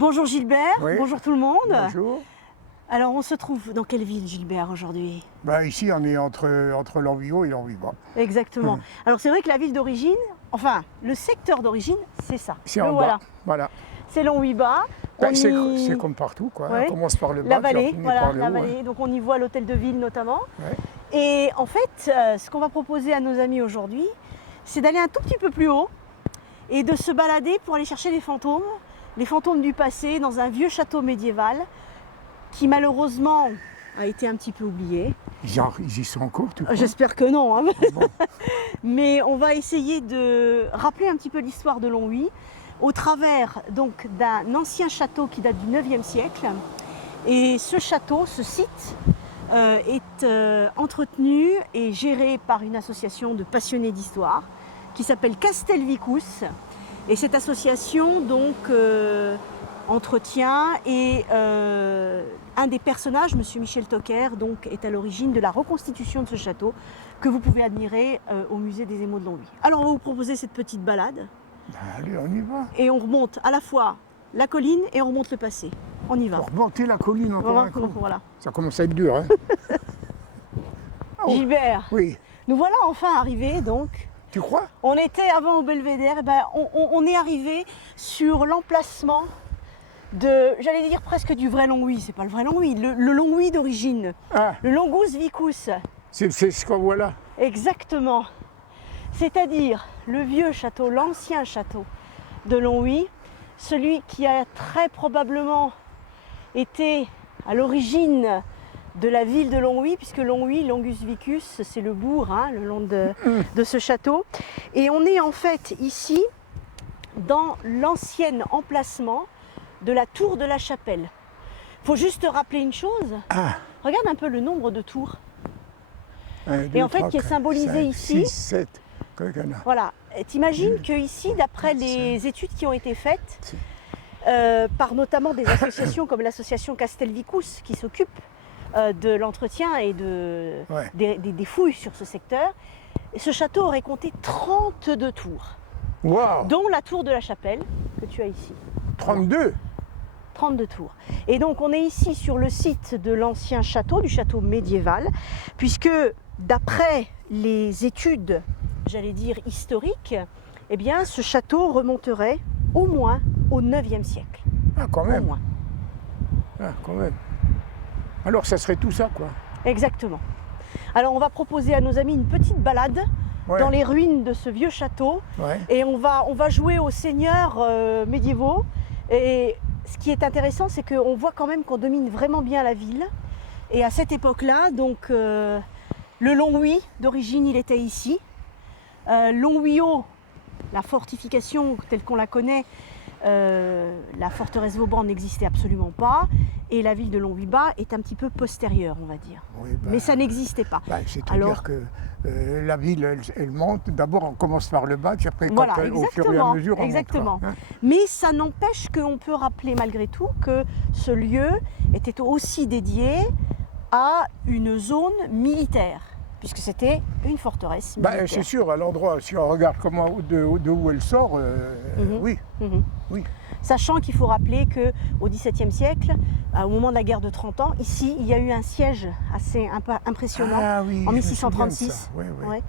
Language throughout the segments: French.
Bonjour Gilbert, Oui. bonjour tout le monde. Bonjour. Alors on se trouve dans quelle ville Gilbert aujourd'hui? Ici, on est entre l'Enviot et l'Envibas. Exactement. Alors c'est vrai que la ville d'origine, enfin le secteur d'origine, c'est ça. C'est Le en voilà. bas. Voilà. C'est l'Envibas. C'est comme partout, quoi. Ouais. On commence par le bas, La puis on vallée, finit voilà, par le la haut. vallée. Donc on y voit l'hôtel de ville notamment. Ouais. Et en fait, ce qu'on va proposer à nos amis aujourd'hui, c'est d'aller un tout petit peu plus haut et de se balader pour aller chercher les fantômes du passé dans un vieux château médiéval qui malheureusement a été un petit peu oublié. Ils y sont encore, tout. J'espère que non, hein. Bon. Mais on va essayer de rappeler un petit peu l'histoire de Longwy au travers donc d'un ancien château qui date du 9e siècle. Et ce château, ce site, est entretenu et géré par une association de passionnés d'histoire qui s'appelle Castel Vicus. Et cette association donc entretient et un des personnages, M. Michel Toquer, donc, est à l'origine de la reconstitution de ce château que vous pouvez admirer au musée des Émaux de Longwy. Alors on va vous proposer cette petite balade Allez, on y va. et on remonte à la fois la colline et on remonte le passé. On y va. Pour remonter la colline encore un coup. Voilà. Ça commence à être dur, hein. Oh. Gilbert, Oui. nous voilà enfin arrivés donc. Tu crois? On était avant au Belvédère, et on est arrivé sur l'emplacement de, j'allais dire presque du vrai Longwy, c'est pas le vrai Longwy, le Longwy d'origine, Ah, le Longus Vicus, c'est ce qu'on voit là. exactement. C'est-à-dire le vieux château, l'ancien château de Longwy, celui qui a très probablement été à l'origine de la ville de Longwy, puisque Longwy, Longus Vicus, c'est le bourg, hein, le long de ce château. Et on est en fait ici dans l'ancien emplacement de la tour de la chapelle. Il faut juste rappeler une chose, Ah. regarde un peu le nombre de tours. 1, 2, Et en fait, 3, qui est 4, symbolisé 5, ici. 6, 7. Voilà, t'imagines que ici, d'après les études qui ont été faites, par notamment des associations comme l'association Castel Vicus qui s'occupe de l'entretien et Ouais. des fouilles sur ce secteur, ce château aurait compté 32 tours, Waouh. dont la tour de la chapelle que tu as ici. 32. 32 tours. Et donc on est ici sur le site de l'ancien château, du château médiéval, puisque d'après les études, j'allais dire historiques, eh bien ce château remonterait au moins au 9e siècle. Ah, quand Au même. moins. Ah, quand même. Alors, ça serait tout ça, quoi. Exactement. Alors on va proposer à nos amis une petite balade Ouais. dans les ruines de ce vieux château. Ouais. Et on va jouer aux seigneurs médiévaux. Et ce qui est intéressant, c'est qu'on voit quand même qu'on domine vraiment bien la ville. Et à cette époque-là, donc le Longwy, d'origine, il était ici. Longwyot, la fortification telle qu'on la connaît, la forteresse Vauban n'existait absolument pas. Et la ville de Longwy-Bas est un petit peu postérieure, on va dire. Oui, Mais ça n'existait pas. C'est-à-dire Alors- que la ville, elle monte. D'abord, on commence par le bas, puis après, Voilà, au fur et à mesure, on exactement. montera, hein. Mais ça n'empêche qu'on peut rappeler malgré tout que ce lieu était aussi dédié à une zone militaire, puisque c'était une forteresse militaire. C'est sûr, à l'endroit, si on regarde de où elle sort, oui, Mhm. oui. Sachant qu'il faut rappeler qu'au XVIIe siècle, au moment de la guerre de 30 ans, ici, il y a eu un siège assez impressionnant Ah oui, en je me souviens de 1636, ça. Ouais, ouais. ouais,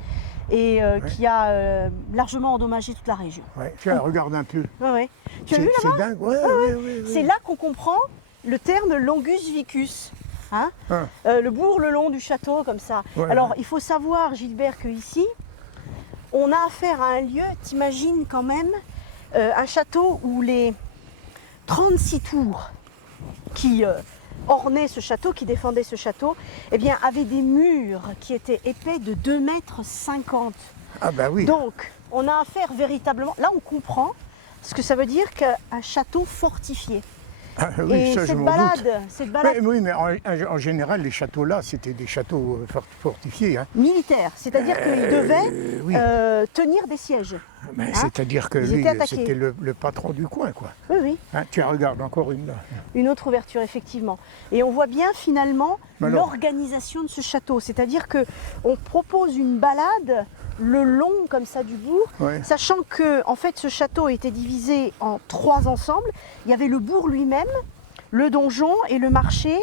et qui a largement endommagé toute la région. Ouais. Tiens, regarde un peu. Ouais, ouais. Tu as vu C'est dingue, ouais, ouais. C'est là qu'on comprend le terme Longus Vicus. Hein, Ah. le bourg le long du château, comme ça. Ouais, Alors, ouais. il faut savoir, Gilbert, qu'ici, on a affaire à un lieu, t'imagines quand même, un château où les 36 tours qui ornaient ce château, qui défendaient ce château, eh bien, avaient des murs qui étaient épais de 2,50 m. Ah bah oui. Donc, on a affaire véritablement... Là, on comprend ce que ça veut dire qu'un château fortifié. Ah oui, Et ça, je cette m'en balade, doute. cette balade Oui, mais en général, les châteaux-là, c'était des châteaux fortifiés, hein. militaire, c'est-à-dire qu'il devait oui. tenir des sièges. Mais Hein, c'est-à-dire que ils lui, étaient attaqués. c'était le patron du coin, quoi. Oui, oui, Hein, tiens, regarde, encore une là. une autre ouverture, effectivement. Et on voit bien finalement Mais alors l'organisation de ce château, c'est-à-dire qu'on propose une balade le long comme ça du bourg, Ouais. sachant que en fait ce château était divisé en 3 ensembles. Il y avait le bourg lui-même, le donjon et le marché.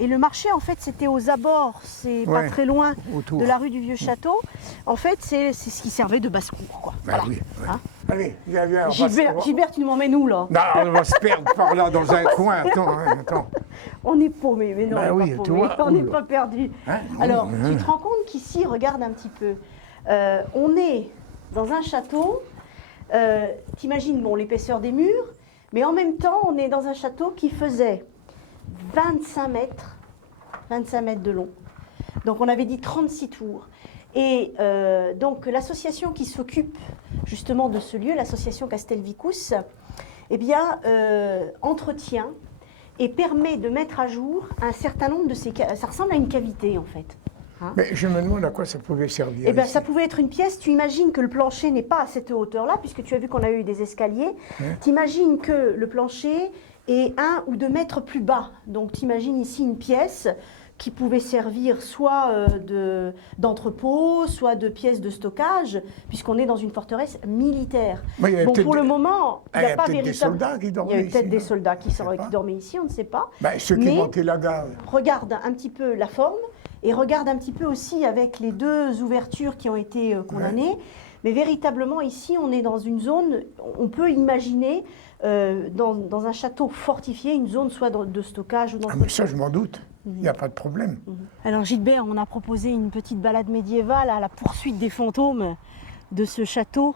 Et le marché en fait c'était aux abords, c'est pas Ouais. très loin Autour. de la rue du Vieux Château. En fait c'est ce qui servait de basse-cour, quoi. Ben Voilà. oui, ouais. Hein. Allez, viens, viens. Gilbert, tu nous m'emmènes où là? Non, on va se perdre par là dans un coin. Attends, hein, attends. On est paumé, mais non, Ben on n'est oui, pas tu paumé, vois, on n'est oula. pas perdu. Hein, Alors, oui, tu te rends compte qu'ici, regarde un petit peu, on est dans un château, t'imagines bon, l'épaisseur des murs, mais en même temps, on est dans un château qui faisait 25 mètres de long. Donc, on avait dit 36 tours. Et donc, l'association qui s'occupe justement de ce lieu, l'association Castelvicus, eh bien, entretient et permet de mettre à jour un certain nombre de ces... Ça ressemble à une cavité, en fait. Hein. Mais je me demande à quoi ça pouvait servir. Eh bien, ici. ça pouvait être une pièce. Tu imagines que le plancher n'est pas à cette hauteur-là, puisque tu as vu qu'on a eu des escaliers. Ouais. Tu imagines que le plancher est 1 ou 2 mètres plus bas. Donc, tu imagines ici une pièce qui pouvait servir soit d'entrepôt, soit de pièces de stockage, puisqu'on est dans une forteresse militaire. Mais il y avait Bon, peut-être pour le des- moment, il n'y il y a a pas peut-être des véritable... soldats qui Il y a dormaient eu peut-être ici, des non soldats qui Je sais pas. dormaient ici, on ne sait pas. Ben, ceux qui Mais- montaient la gare. Regarde un petit peu la forme et regarde un petit peu aussi avec les 2 ouvertures qui ont été condamnées. Mais véritablement ici, on est dans une zone, on peut imaginer dans un château fortifié, une zone soit de stockage ou Ah, d'entretien. mais ça, je m'en doute. Il n'y a pas de problème. Alors Gilbert, on a proposé une petite balade médiévale à la poursuite des fantômes de ce château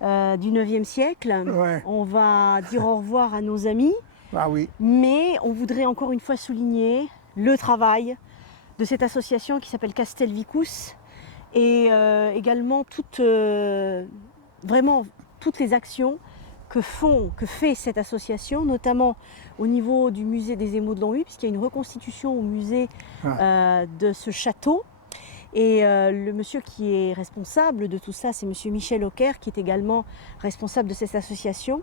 du 9e siècle. Ouais. On va dire au revoir à nos amis. Ah oui. Mais on voudrait encore une fois souligner le travail de cette association qui s'appelle Castelvicus et également vraiment toutes les actions que fait cette association, notamment au niveau du musée des émaux de Longwy, puisqu'il y a une reconstitution au musée de ce château. Et le monsieur qui est responsable de tout ça, c'est monsieur Michel Auquer, qui est également responsable de cette association.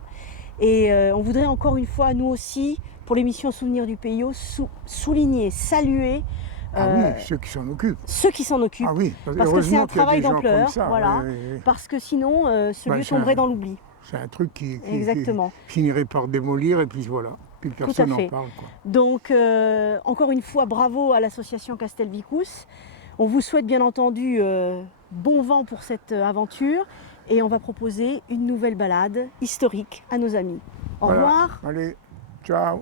Et on voudrait encore une fois, nous aussi, pour l'émission Souvenirs du Pays, souligner, saluer Ah oui, ceux qui s'en occupent. ceux qui s'en occupent. Ah oui, Parce que c'est heureusement un qu'il y a travail des gens d'ampleur, comme ça, voilà. ouais, ouais, ouais. Parce que sinon, ce Bah, lieu c'est tomberait un- dans l'oubli. C'est un truc qui Exactement. finirait par démolir et puis voilà. Puis personne n'en fait. parle. Quoi. Donc, encore une fois, bravo à l'association Castelvicus. On vous souhaite bien entendu bon vent pour cette aventure et on va proposer une nouvelle balade historique à nos amis. Au Voilà. revoir. Allez, ciao.